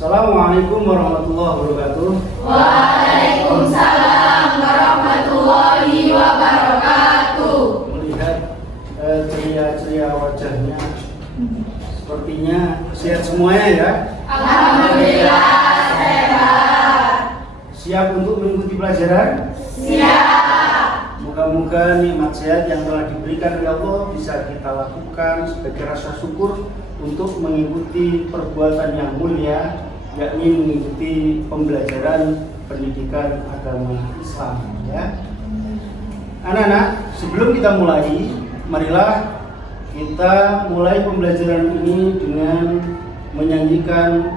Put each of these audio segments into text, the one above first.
Assalamualaikum warahmatullahi wabarakatuh. Waalaikumsalam warahmatullahi wabarakatuh. Melihat ceria-ceria wajahnya, sepertinya sehat semuanya ya. Alhamdulillah sehat. Siap untuk mengikuti pelajaran? Siap. Moga-moga nikmat sehat yang telah diberikan oleh Allah bisa kita lakukan sebagai rasa syukur untuk mengikuti perbuatan yang mulia, yakni mengikuti pembelajaran pendidikan agama Islam ya. Anak-anak, sebelum kita mulai, marilah kita mulai pembelajaran ini dengan menyanyikan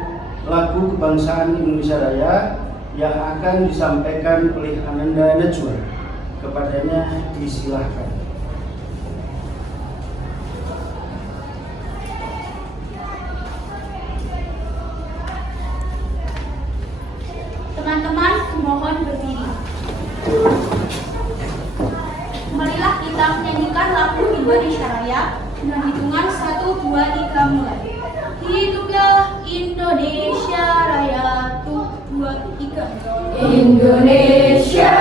lagu kebangsaan Indonesia Raya yang akan disampaikan oleh Ananda Najwa. Kepadanya disilahkan. Teman-teman, mohon berdiri. Marilah kita menyanyikan lagu Indonesia Raya dengan hitungan 1, 2, 3 mulai. Hiduplah Indonesia Raya, 1, 2, 3. Indonesia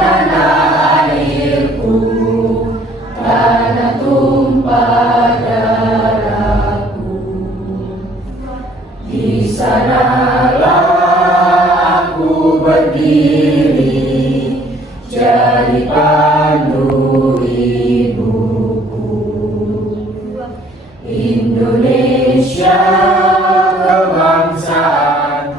tanah airku, tanah tumpah darahku. Di sanalah aku berdiri, jadi pandu ibuku. Indonesia kebangsaan.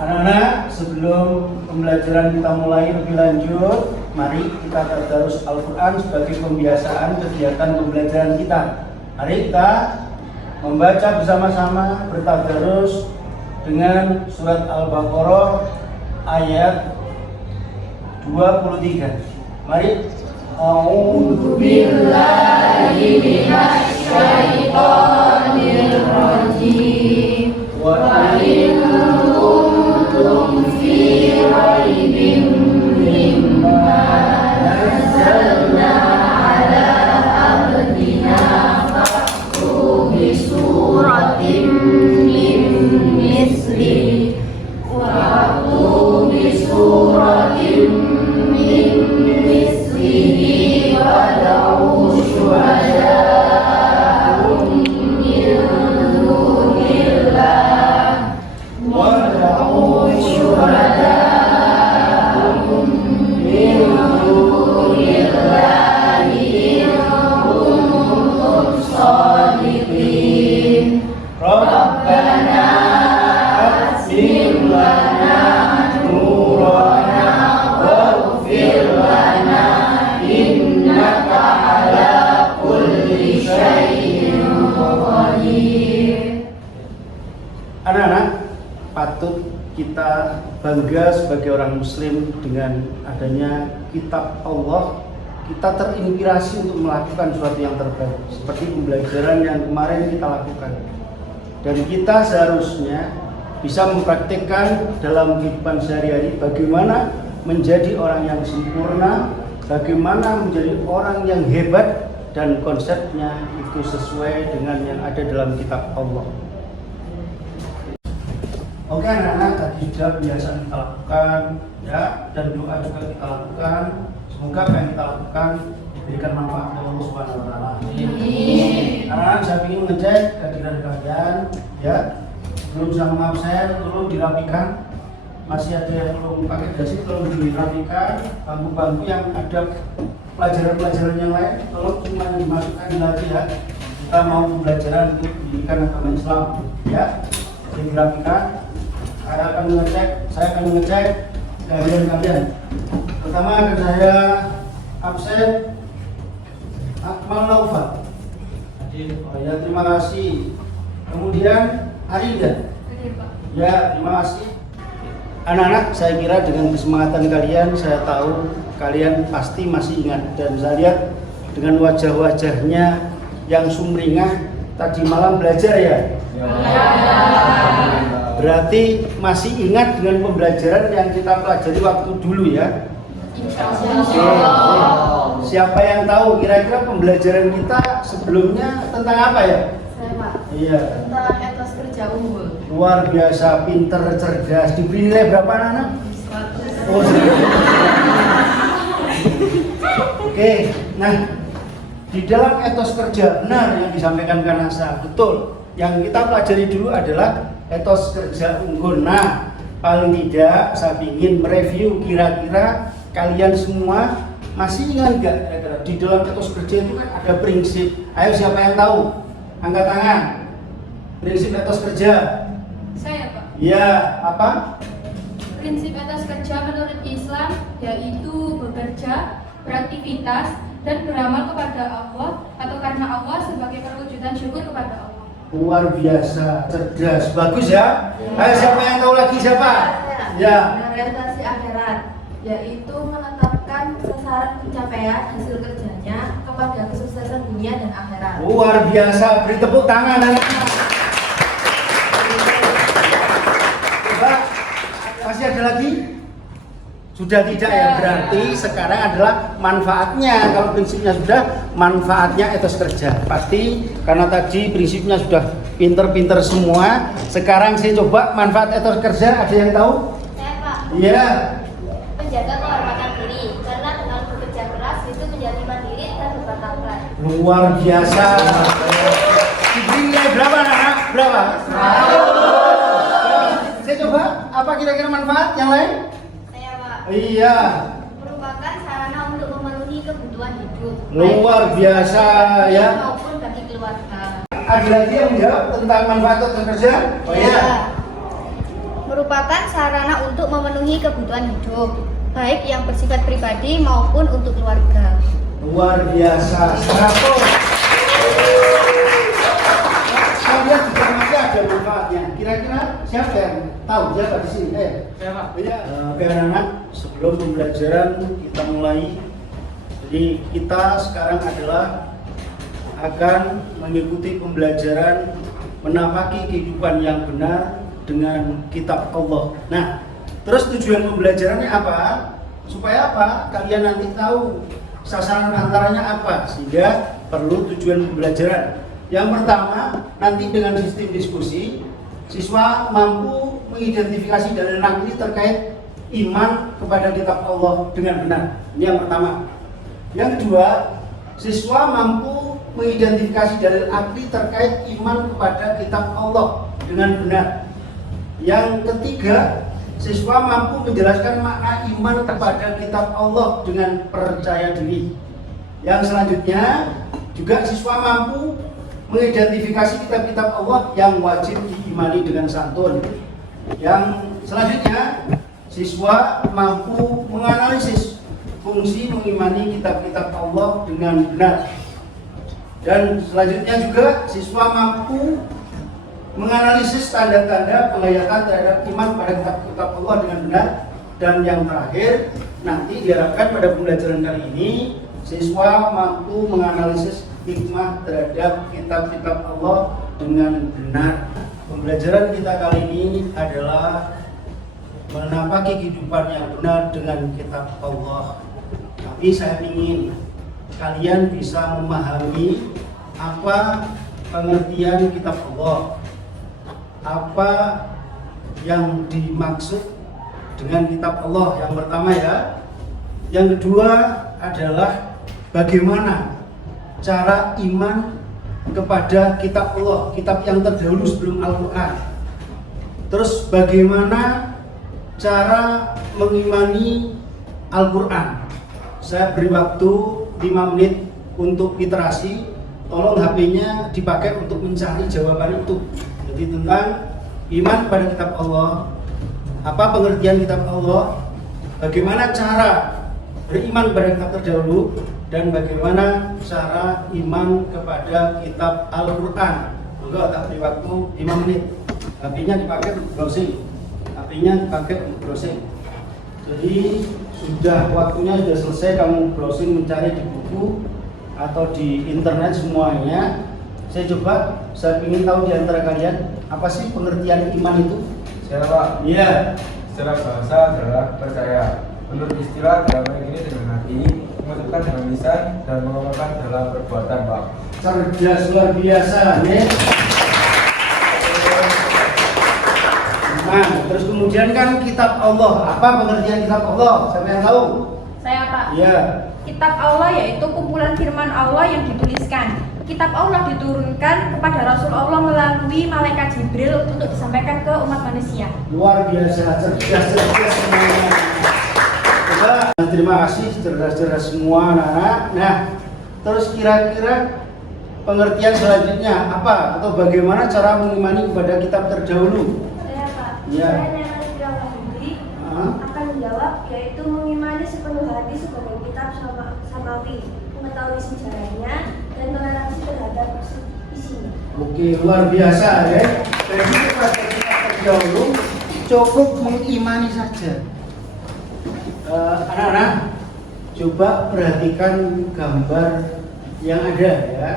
Anak-anak, sebelum pembelajaran kita mulai lebih lanjut, mari kita tadarus Al-Quran sebagai pembiasaan kegiatan pembelajaran kita. Mari kita membaca bersama-sama bertadarus dengan surat Al-Baqarah ayat 23. Mari. A'udzu billahi minasy syaithanir rajim. Wa in kuntum fi raibin mimma nazzalna ala abdina fa'tu bi suratin min misli wa'tu bi suratin min mislihi wad'u syuhada'akum min dunillah wad'u syuhada'akum min dunillahi in kuntum shadiqin. Rabbana atmim lana nurana waghfir lana innaka ala kulli syai'in qadir. Anak-anak, patut kita bangga sebagai orang muslim dengan adanya kitab Allah. Kita terinspirasi untuk melakukan sesuatu yang terbaik seperti pembelajaran yang kemarin kita lakukan. Dan kita seharusnya bisa mempraktikkan dalam kehidupan sehari-hari bagaimana menjadi orang yang sempurna, bagaimana menjadi orang yang hebat, dan konsepnya itu sesuai dengan yang ada dalam kitab Allah. Oke anak-anak, tadi sudah biasa kita lakukan ya, dan doa juga kita lakukan. Semoga apa yang kita lakukan diberikan manfaat dari Allah Subhanahu wa taala. Anak-anak, saya ingin mengecek kehadiran kalian ya. Belum sama absen, tolong dirapikan. Masih ada yang belum pakai dasi, tolong dirapikan. Bangku-bangku yang ada pelajaran-pelajaran yang lain, tolong cuma dimasukkan lagi ya. Kita mau pembelajaran untuk pendidikan agama Islam ya. Jadi dirapikan. Saya akan mengecek kehadiran kalian. Pertama akan saya absen Akmal Naufal. Oh ya, terima kasih. Kemudian Arinda. Ya, terima kasih. Anak-anak, saya kira dengan kesemangatan kalian, saya tahu kalian pasti masih ingat, dan saya lihat dengan wajah-wajahnya yang sumringah tadi malam belajar ya. Berarti masih ingat dengan pembelajaran yang kita pelajari waktu dulu ya. Siapa yang tahu kira-kira pembelajaran kita sebelumnya tentang apa ya? Saya Pak. Iya. Tentang etos kerja unggul. Luar biasa, pinter, cerdas. Diberi nilai berapa anak? 100. Oh, 100. Oke, nah di dalam etos kerja benar yang disampaikan Kanasa, betul. Yang kita pelajari dulu adalah etos kerja unggul. Nah, paling tidak saya ingin mereview kira-kira kalian semua masih ingat nggak kira-kira di dalam etos kerja itu kan ada prinsip. Ayo siapa yang tahu? Angkat tangan. Prinsip etos kerja. Saya, Pak. Ya, apa? Prinsip etos kerja menurut Islam yaitu bekerja, beraktivitas, dan beramal kepada Allah atau karena Allah sebagai perwujudan syukur kepada Allah. Luar biasa, cerdas, bagus ya. Ayo siapa yang tahu lagi siapa? Ya. Orientasi akhirat, yaitu menetapkan sasaran pencapaian hasil kerjanya kepada kesuksesan dunia dan akhirat. Luar biasa, beri tepuk tangan anak-anak. Coba, masih ada lagi? Sudah tidak ya, berarti sekarang adalah manfaatnya. Kalau prinsipnya sudah, manfaatnya etos kerja. Pasti karena tadi prinsipnya sudah pinter-pinter semua. Sekarang saya coba manfaat etos kerja, ada yang tahu? Saya, Pak. Iya. Menjaga kehormatan diri, karena dengan bekerja keras itu menjadi mandiri dan berbakat. Luar biasa. Diberi nilai berapa anak? Berapa? Saya coba, apa kira-kira manfaat yang lain? Saya, Pak. Iya. Merupakan sarana untuk memenuhi kebutuhan hidup. Luar baik biasa ya. maupun bagi keluarga. Ada lagi yang menjawab tentang manfaat etos kerja? Oh iya. Merupakan sarana untuk memenuhi kebutuhan hidup, baik yang bersifat pribadi maupun untuk keluarga. Luar biasa. 100. Saya lihat juga masih ada manfaatnya. Kira-kira siapa yang tahu? Siapa di sini? Siapa? Iya. Oke anak-anak, sebelum pembelajaran kita mulai. Jadi kita sekarang adalah akan mengikuti pembelajaran menapaki kehidupan yang benar dengan kitab Allah. Nah, terus tujuan pembelajarannya apa? Supaya apa? Kalian nanti tahu sasaran antaranya apa, sehingga perlu tujuan pembelajaran. Yang pertama, nanti dengan sistem diskusi, siswa mampu mengidentifikasi dalil naqli terkait iman kepada kitab Allah dengan benar. Ini yang pertama. Yang kedua, siswa mampu mengidentifikasi dalil akli terkait iman kepada kitab Allah dengan benar. Yang ketiga, siswa mampu menjelaskan makna iman kepada kitab Allah dengan percaya diri. Yang selanjutnya, juga siswa mampu mengidentifikasi kitab-kitab Allah yang wajib diimani dengan santun. Yang selanjutnya, siswa mampu menganalisis fungsi mengimani kitab-kitab Allah dengan benar. Dan selanjutnya juga siswa mampu menganalisis tanda-tanda penghayatan terhadap iman pada kitab-kitab Allah dengan benar. Dan yang terakhir, nanti diharapkan pada pembelajaran kali ini siswa mampu menganalisis hikmah terhadap kitab-kitab Allah dengan benar. Pembelajaran kita kali ini adalah menapaki kehidupan yang benar dengan kitab Allah. Tapi saya ingin kalian bisa memahami apa pengertian kitab Allah, apa yang dimaksud dengan kitab Allah. Yang pertama ya. Yang kedua adalah bagaimana cara iman kepada kitab Allah, kitab yang terdahulu sebelum Al-Quran. Terus bagaimana cara mengimani Al-Quran. Saya beri waktu 5 menit untuk literasi. Tolong HP-nya dipakai untuk mencari jawaban itu. Jadi tentang iman pada kitab Allah, apa pengertian kitab Allah, bagaimana cara beriman pada kitab terdahulu, dan bagaimana cara iman kepada kitab Al-Quran. Enggak, tak beri waktu 5 menit. HP-nya dipakai untuk browsing. HP-nya dipakai untuk browsing. Jadi sudah waktunya sudah selesai, kamu browsing mencari di buku atau di internet semuanya. Saya ingin tahu di antara kalian apa sih pengertian iman itu? Secara Pak, Iya. secara bahasa adalah percaya. Menurut istilah dalam ini dengan hati, mengucapkan dengan lisan, dan mengamalkan dalam perbuatan Pak. Cerdas luar biasa nih. Nah, terus kemudian kan kitab Allah. Apa pengertian kitab Allah? Siapa yang tahu? Saya Pak. Iya. Kitab Allah yaitu kumpulan firman Allah yang dituliskan. Kitab Allah diturunkan kepada Rasul Allah melalui malaikat Jibril untuk disampaikan ke umat manusia. Luar biasa, cerdas semuanya. Coba, terima kasih cerdas semua anak-anak. Nah, terus kira-kira pengertian selanjutnya apa? Atau bagaimana cara mengimani kepada kitab terdahulu? Saya Pak. Iya. Saya Nenek Siti akan menjawab, yaitu mengimani sepenuh hati sebagai kitab samawi, mengetahui sejarahnya dan toleransi terhadap isinya. Oke, luar biasa ya. Jadi kepada kitab terdahulu cukup mengimani saja. Anak-anak, coba perhatikan gambar yang ada ya.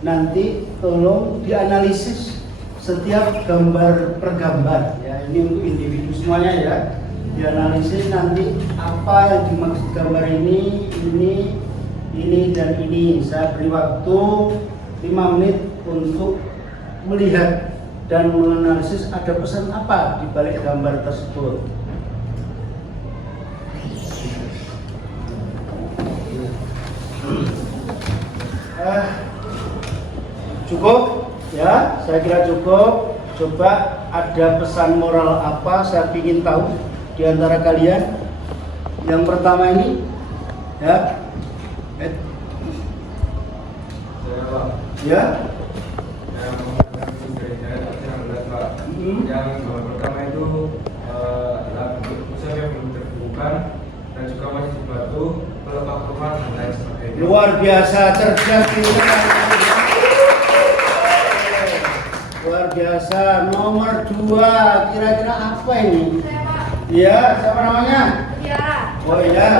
Nanti tolong dianalisis setiap gambar per gambar ya. Ini untuk individu semuanya ya. Dianalisis nanti apa yang dimaksud gambar ini dan ini. Saya beri waktu 5 menit untuk melihat dan menganalisis ada pesan apa di balik gambar tersebut. Cukup ya, saya kira cukup. Coba ada pesan moral apa, saya ingin tahu di antara kalian. Yang pertama ini ya, Saya Pak. ya. Yang mengenai sejarah yang belas Pak. Yang gambar pertama itu adalah bentuk museum yang belum terbukukan dan juga masih di batu, pelepak rumah dan lain sebagainya. Luar biasa, cerdas pintar. Luar biasa. Nomor 2, kira-kira apa ini? Saya Pak. Iya, siapa namanya? Tiara. Oh iya.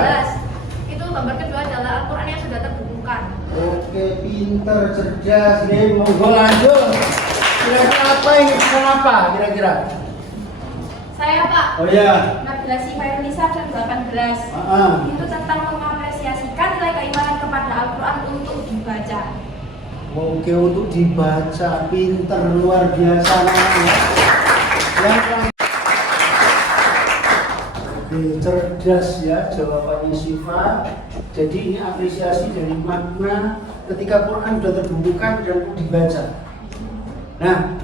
Itu gambar kedua adalah Al-Quran yang sudah terbukukan. Oke, pinter, cerdas. Nih, monggo lanjut. Kira-kira apa ini? Kenapa kira-kira? Saya Pak. Oh iya. Nabila Sifairunisa dan 18. Itu tentang mengapresiasikan nilai keimanan kepada Al-Quran untuk dibaca. Oke, untuk dibaca, pinter, luar biasa namanya. Cerdas ya jawabannya Syifa. Jadi ini apresiasi dari makna ketika Quran sudah terbukukan dan dibaca. Nah,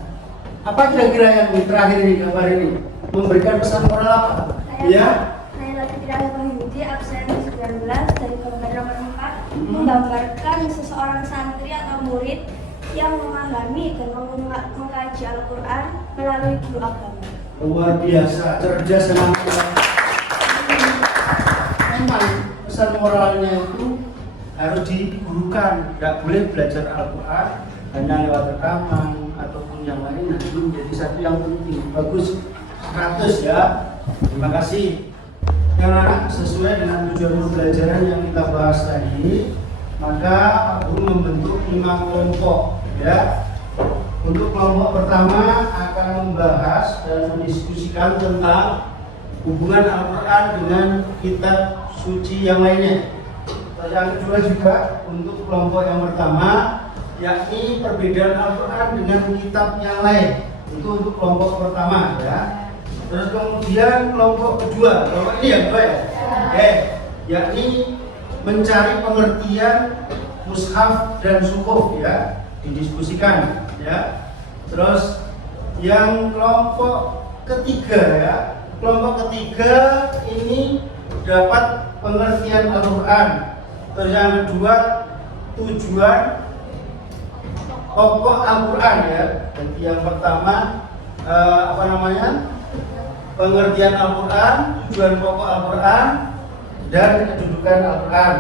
apa kira-kira yang terakhir ini, gambar ini memberikan pesan moral apa? Ya. Saya lagi tidak mengikuti absen 19 dari gambar nomor 4 menggambarkan seseorang santri atau murid yang memahami dan mengkaji Al-Quran melalui guru agama. Luar biasa, cerdas namanya. Memang pesan moralnya itu harus digurukan, tidak boleh belajar Al-Quran hanya lewat rekaman ataupun yang lain. Nah, itu menjadi satu yang penting. Bagus, 100 ya. Terima kasih. Yang anak sesuai dengan tujuan pembelajaran yang kita bahas tadi, maka Pak Guru membentuk 5 kelompok ya. Untuk kelompok pertama akan membahas dan mendiskusikan tentang hubungan Al-Quran dengan kitab suci yang lainnya. Yang kedua juga untuk kelompok yang pertama, yakni perbedaan Al-Quran dengan kitab yang lain. Itu untuk kelompok pertama ya. Terus kemudian kelompok kedua, kelompok ini ya Pak ya? Oke, yakni mencari pengertian mushaf dan suhuf ya, didiskusikan ya. Terus yang kelompok ketiga ya, kelompok ketiga ini dapat pengertian Al-Quran. Terus yang kedua tujuan pokok Al-Quran ya. Jadi yang pertama pengertian Al-Quran, tujuan pokok Al-Quran, dan kedudukan Al-Quran.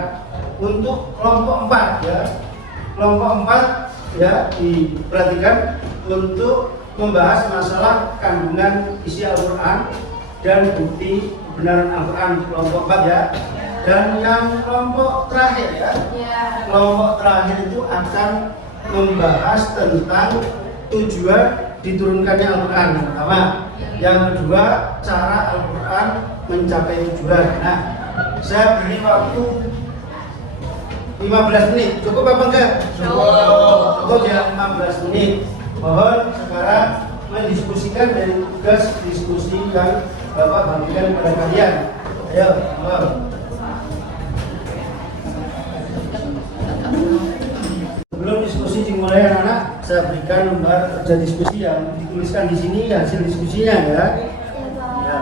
Untuk kelompok 4 ya, kelompok 4 ya diperhatikan untuk membahas masalah kandungan isi Al-Quran dan bukti kebenaran Al-Quran, kelompok 4 ya. Dan yang kelompok terakhir ya, kelompok terakhir itu akan membahas tentang tujuan diturunkannya Al-Quran pertama. Yang kedua, cara Al-Quran mencapai tujuan. Nah, saya beri waktu 15 menit. Cukup apa enggak? Cukup ya, 15 menit. Mohon sekarang mendiskusikan dari tugas diskusi akan Bapak bagikan kepada kalian. Ayo, Bapak. Sebelum diskusi dimulai anak-anak, saya berikan lembar kerja diskusi yang dituliskan di sini hasil diskusinya ya. Ya.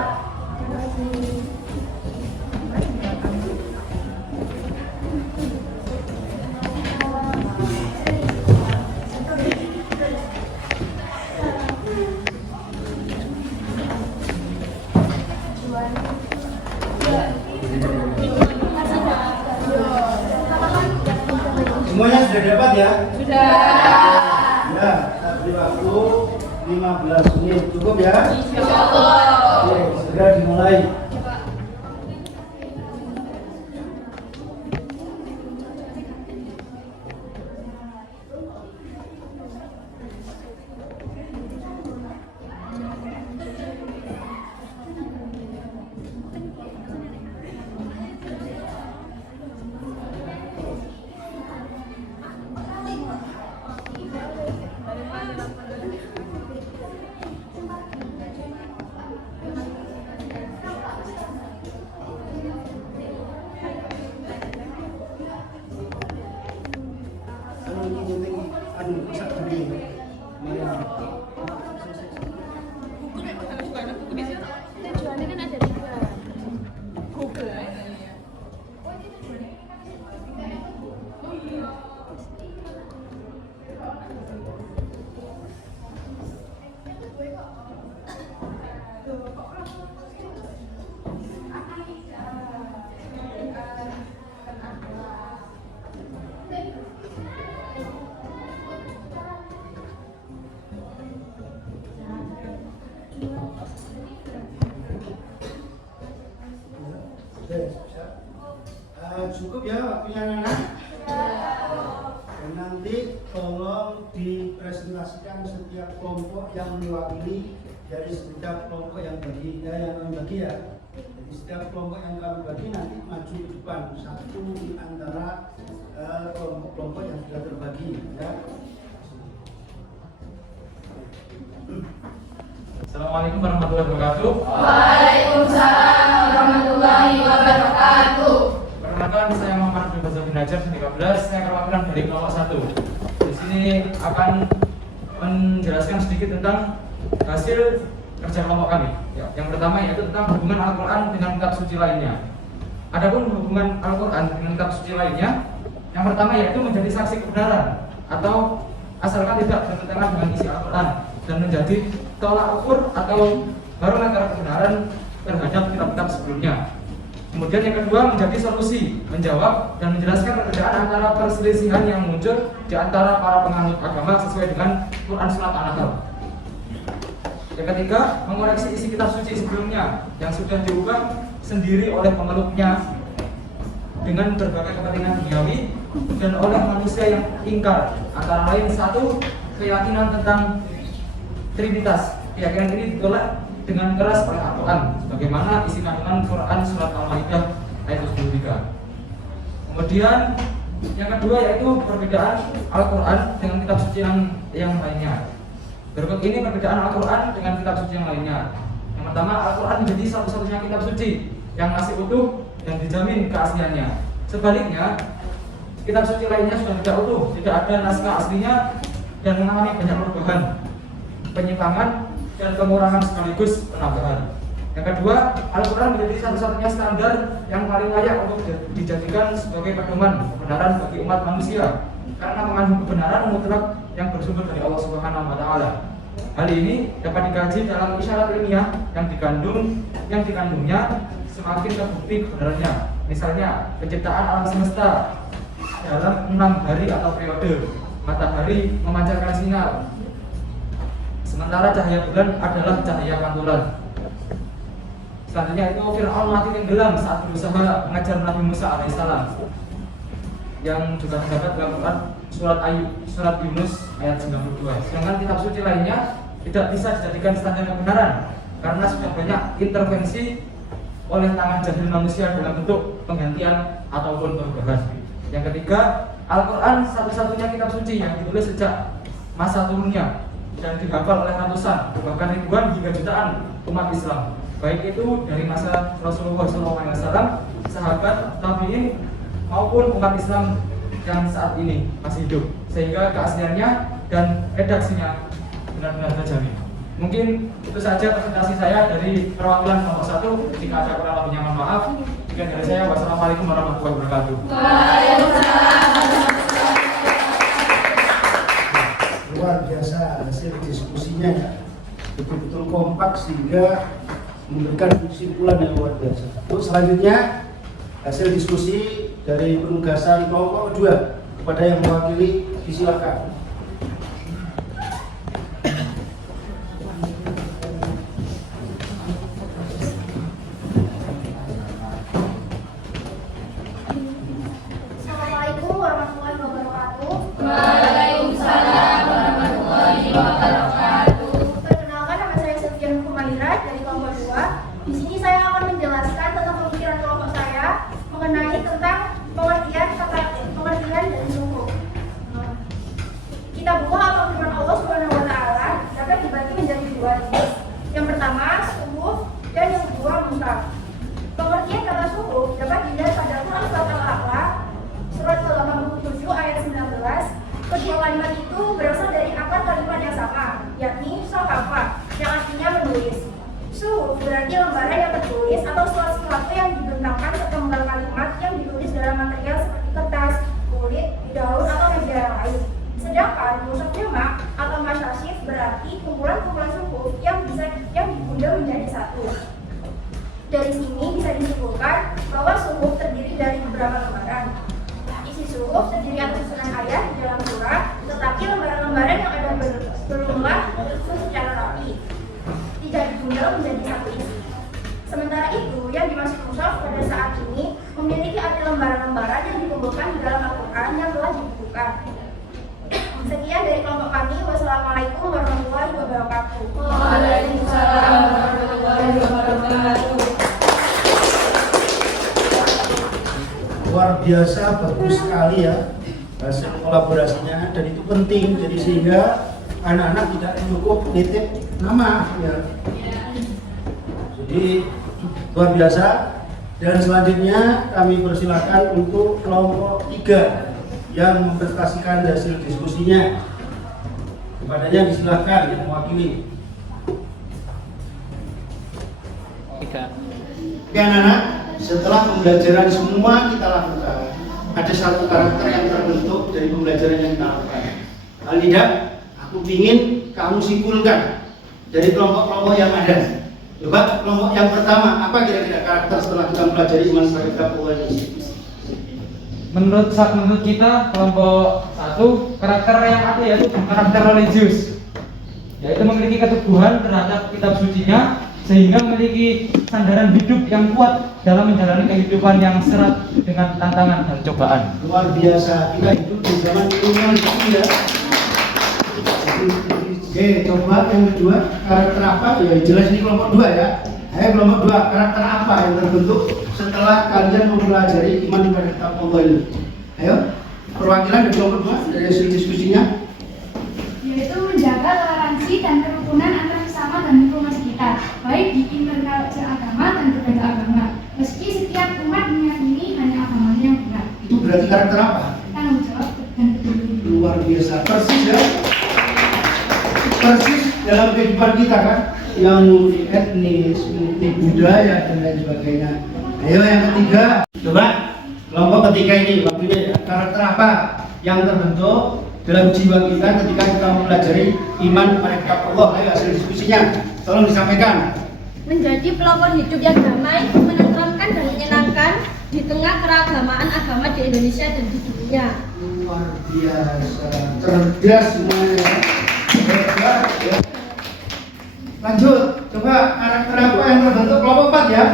Semuanya sudah dapat ya? Sudah. Ya, kita beri waktu 15 menit. Cukup ya? Insyaallah. Oke, segera dimulai. Cukup ya waktunya anak-anak. Dan nanti tolong dipresentasikan setiap kelompok yang mewakili dari setiap kelompok yang kami bagi ya. Jadi setiap kelompok yang kami bagi nanti maju ke depan satu di antara kelompok-kelompok yang sudah terbagi ya. Assalamualaikum warahmatullahi wabarakatuh. Waalaikumsalam warahmatullahi wabarakatuh. Perkenalkan, saya Muhammad bin Bazar bin Hajar 13. Saya perwakilan dari kelompok 1. Di sini akan menjelaskan sedikit tentang hasil kerja kelompok kami. Yang pertama yaitu tentang hubungan Al-Quran dengan kitab suci lainnya. Adapun hubungan Al-Quran dengan kitab suci lainnya, yang pertama yaitu menjadi saksi kebenaran atau asalkan tidak bertentangan dengan isi Al-Quran dan menjadi tolak ukur atau barometer kebenaran terhadap kitab-kitab sebelumnya. Kemudian yang kedua menjadi solusi, menjawab dan menjelaskan perbedaan antara perselisihan yang muncul di antara para penganut agama sesuai dengan Quran Surat An-Nahl. Yang ketiga, mengoreksi isi kitab suci sebelumnya yang sudah diubah sendiri oleh pemeluknya dengan berbagai kepentingan duniawi dan oleh manusia yang ingkar, antara lain satu, keyakinan tentang Trinitas. Keyakinan ini ditolak dengan keras oleh Al-Quran, sebagaimana isi kandungan Quran Surat Al-Maidah ayat 73. Kemudian yang kedua yaitu perbedaan Al-Quran dengan kitab suci yang lainnya. Berikut ini perbedaan Al-Quran dengan kitab suci yang lainnya. Yang pertama, Al-Quran menjadi satu-satunya kitab suci yang masih utuh dan dijamin keasliannya. Sebaliknya, kitab suci lainnya sudah tidak utuh, tidak ada naskah aslinya dan mengalami banyak perubahan, penyimpangan dan pengurangan sekaligus penambahan. Yang kedua, Al-Quran menjadi satu-satunya standar yang paling layak untuk dijadikan sebagai pedoman kebenaran bagi umat manusia karena mengandung kebenaran mutlak yang bersumber dari Allah Subhanahu wa taala. Hal ini dapat dikaji dalam isyarat ilmiah yang dikandungnya semakin terbukti kebenarannya. Misalnya, penciptaan alam semesta dalam 6 hari atau periode. Matahari memancarkan sinar, sementara cahaya bulan adalah cahaya pantulan. Selanjutnya itu Fir'aun mati tenggelam saat berusaha mengejar Nabi Musa alaihissalam, yang juga terdapat dalam Quran surat Yunus ayat 92. Sedangkan kitab suci lainnya tidak bisa dijadikan standar kebenaran karena sudah banyak intervensi oleh tangan jahil manusia dalam bentuk penggantian ataupun perubahan. Yang ketiga, Al-Quran satu-satunya kitab suci yang ditulis sejak masa turunnya dan dihafal oleh ratusan bahkan ribuan hingga jutaan umat Islam. baik itu dari masa Rasulullah SAW, sahabat, tabi'in maupun umat Islam yang saat ini masih hidup, sehingga keasliannya dan redaksinya benar-benar terjamin. Mungkin itu saja presentasi saya dari perwakilan kelompok 1. Jika ada kurang lebihnya mohon maaf. Sekian dari saya. Wassalamualaikum warahmatullahi wabarakatuh. Luar biasa hasil diskusinya ya, betul-betul kompak sehingga memberikan kesimpulan yang luar biasa. Untuk selanjutnya hasil diskusi dari penugasan kelompok 2 kepada yang mewakili, disilakan. Assalamualaikum warahmatullahi wabarakatuh. Waalaikumsalam warahmatullahi wabarakatuh. Perkenalkan, nama saya Sylvian Kumalira dari kelompok 2. Di sini saya akan menjelaskan tentang pemikiran kelompok saya mengenai tentang pengertian dari suku. Kita buka atau firman Allah Subhanahu wa taala dapat dibagi menjadi 2 jenis. Yang pertama suku dan yang kedua munkar. Pengertian kata suku dapat dilihat pada Quran surat Al-A'la surat ke-87 ayat 19. Kedua kalimat itu berasal dari akar kalimat yang sama, yakni sohafa, yang artinya menulis. Suhuf berarti lembaran yang tertulis atau sesuatu yang dibentangkan setunggal kalimat yang ditulis dalam material seperti kertas, kulit, daun atau media yang lain. Sedangkan mushaf jamak atau masyasif berarti kumpulan-kumpulan suhuf yang digundul menjadi satu. Dari sini bisa disimpulkan bahwa suhuf terdiri dari beberapa lembaran. Isi suhuf terdiri atas susunan ayat di dalam surah, tetapi lembaran-lembaran yang ada berjumlah tersusun secara rapi, tidak digundul menjadi satu isi. Sementara itu, yang dimaksud mushaf pada saat ini memiliki arti lembaran-lembaran yang dikumpulkan di dalam Al-Quran yang telah dibukukan. Sekian dari kelompok kami. Wassalamualaikum warahmatullahi wabarakatuh. Waalaikumsalam warahmatullahi wabarakatuh. Luar biasa, bagus sekali ya hasil kolaborasinya, dan itu penting jadi sehingga anak-anak tidak cukup nitip nama ya. Jadi luar biasa. Dan selanjutnya kami persilakan untuk kelompok 3 yang mempresentasikan hasil diskusinya. Kepadanya disilakan yang mewakili. Oke anak-anak, setelah pembelajaran semua kita lakukan, ada satu karakter yang terbentuk dari pembelajaran yang kita lakukan. Hal tidak, aku ingin kamu simpulkan dari kelompok-kelompok yang ada. Coba kelompok yang pertama, apa kira-kira karakter setelah kita mempelajari iman sebagai Allah ini? Menurut kita kelompok 1, karakter yang apa, yaitu karakter religius, yaitu memiliki keteguhan terhadap kitab sucinya sehingga memiliki sandaran hidup yang kuat dalam menjalani kehidupan yang serat dengan tantangan dan cobaan. Luar biasa, kita hidup di zaman globalisasi ya. Oke, coba yang kedua, karakter apa? Ya jelas ini kelompok 2 ya. Ayo kelompok 2, karakter apa yang terbentuk setelah kalian mempelajari iman kepada kitab Allah ini? Ayo, perwakilan dari kelompok 2 dari hasil diskusinya. Yaitu menjaga toleransi dan kerukunan antar sesama dan lingkungan sekitar, baik di internal agama dan berbeda agama. Meski setiap umat meyakini hanya agamanya yang benar. Itu berarti karakter apa? Tanggung jawab dan peduli. Luar biasa, persis ya. Persis dalam kehidupan kita kan, yang multi etnis, multi budaya dan lain sebagainya. Ayo yang ketiga, coba kelompok ketiga ini, waktunya ya. Karakter apa yang terbentuk dalam jiwa kita ketika kita mempelajari iman kepada kitab Allah? Ayo hasil diskusinya, tolong disampaikan. Menjadi pelopor hidup yang damai, menenteramkan dan menyenangkan di tengah keragamaan agama di Indonesia dan di dunia. Luar biasa, cerdas semuanya. Hebat, ya. Lanjut, coba karakter apa yang terbentuk kelompok 4 ya?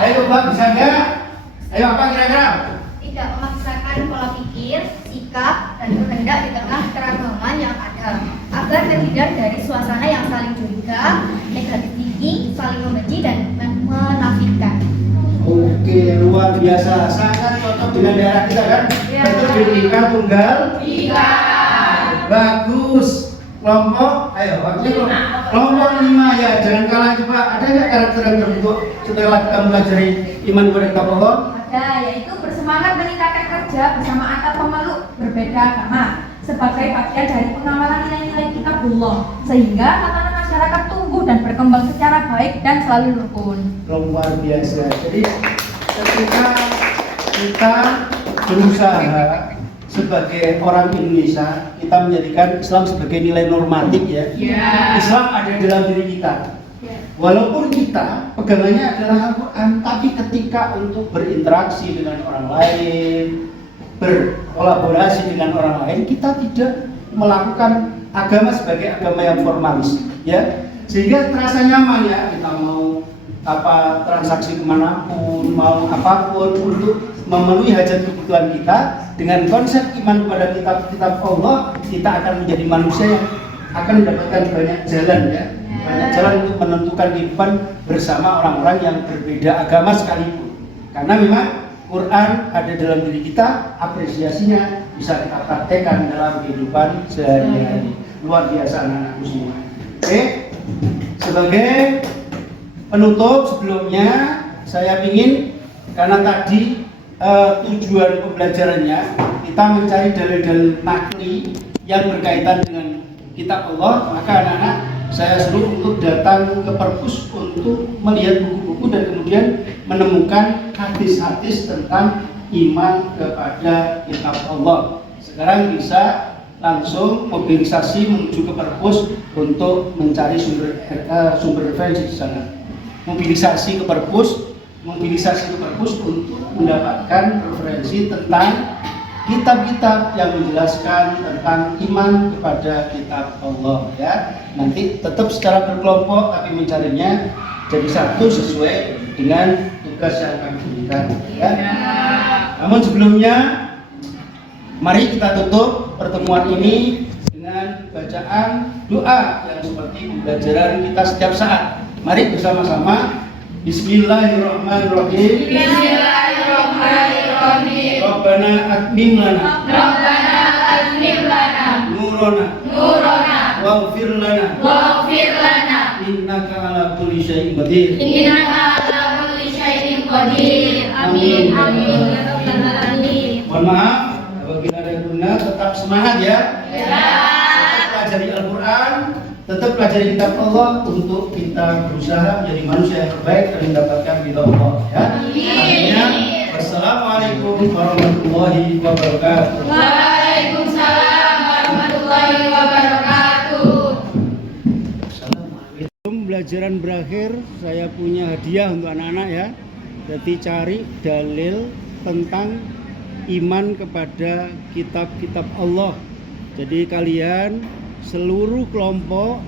Ayo coba, bisa nggak? Ayo apa kira-kira? Tidak memaksakan pola pikir, sikap, dan kehendak di tengah keragaman yang ada, agar terhindar dari suasana yang saling curiga, negatif tinggi, saling membenci, dan menafikan. Oke, luar biasa, sangat cocok dengan daerah kita kan? Betul, Bineka Tunggal Ika. Bagus. kelompok, ayo waktunya kelompok 5 ya, jangan kalah coba. Ada nggak karakter yang terbentuk setelah kita mempelajari iman kepada kitab Allah? Ada, yaitu bersemangat meningkatkan kerja bersama antar pemeluk berbeda agama sebagai bagian dari pengamalan nilai-nilai kitabullah, sehingga tatanan masyarakat tumbuh dan berkembang secara baik dan selalu rukun. Luar biasa. Jadi ketika kita berusaha sebagai orang Indonesia, kita menjadikan Islam sebagai nilai normatif ya. Islam ada dalam diri kita. Walaupun kita pegangannya adalah Al-Quran, tapi ketika untuk berinteraksi dengan orang lain, berkolaborasi dengan orang lain, kita tidak melakukan agama sebagai agama yang formalis, ya. Sehingga terasa nyaman ya, kita mau transaksi kemanapun, mau apapun untuk memenuhi hajat kebutuhan kita dengan konsep iman kepada kitab Allah, kita akan menjadi manusia yang akan mendapatkan banyak jalan ya. Banyak jalan untuk menentukan kehidupan bersama orang-orang yang berbeda agama sekalipun. Karena memang Quran ada dalam diri kita, apresiasinya bisa kita praktekkan dalam kehidupan sehari-hari. Luar biasa anak-anakku semua. Oke, sebagai penutup sebelumnya saya ingin, karena tadi tujuan pembelajarannya kita mencari dalil-dalil nakli yang berkaitan dengan kitab Allah, maka anak-anak saya suruh untuk datang ke perpus untuk melihat buku-buku dan kemudian menemukan hadis-hadis tentang iman kepada kitab Allah. Sekarang bisa langsung mobilisasi menuju ke perpus untuk mencari sumber referensi di sana. Mobilisasi ke perpus untuk mendapatkan referensi tentang kitab-kitab yang menjelaskan tentang iman kepada kitab Allah ya. Nanti tetap secara berkelompok tapi mencarinya jadi satu sesuai dengan tugas yang kami berikan ya. Namun sebelumnya mari kita tutup pertemuan ini dengan bacaan doa yang seperti pembelajaran kita setiap saat. Mari bersama-sama. Bismillahirrahmanirrahim. Bismillahirrahmanirrahim. Rabbana atmim lana nurana waghfir lana innaka ala kulli syai'in qadir. Amin. Ya Rabbal Alamin. Mohon maaf apabila ada guna, tetap semangat ya. Tetap pelajari Al-Quran, tetap pelajari kitab Allah untuk kita berusaha menjadi manusia yang terbaik dan mendapatkan ridha Allah ya. Amin. Wassalamualaikum warahmatullahi wabarakatuh. Waalaikumsalam warahmatullahi wabarakatuh. Pembelajaran berakhir, saya punya hadiah untuk anak-anak ya. Jadi cari dalil tentang iman kepada kitab-kitab Allah. Jadi kalian seluruh kelompok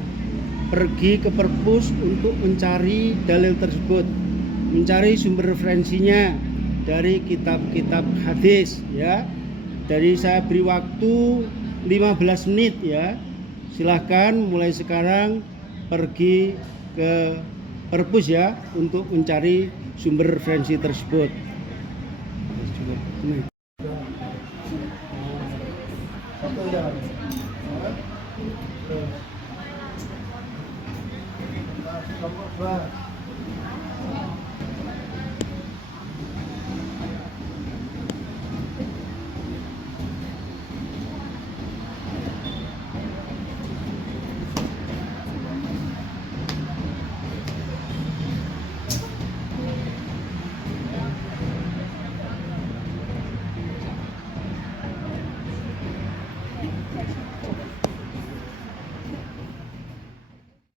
pergi ke perpus untuk mencari dalil tersebut, mencari sumber referensinya dari kitab-kitab hadis ya. Dari saya beri waktu 15 menit ya. Silahkan mulai sekarang pergi ke perpus ya untuk mencari sumber referensi tersebut. Satu ya.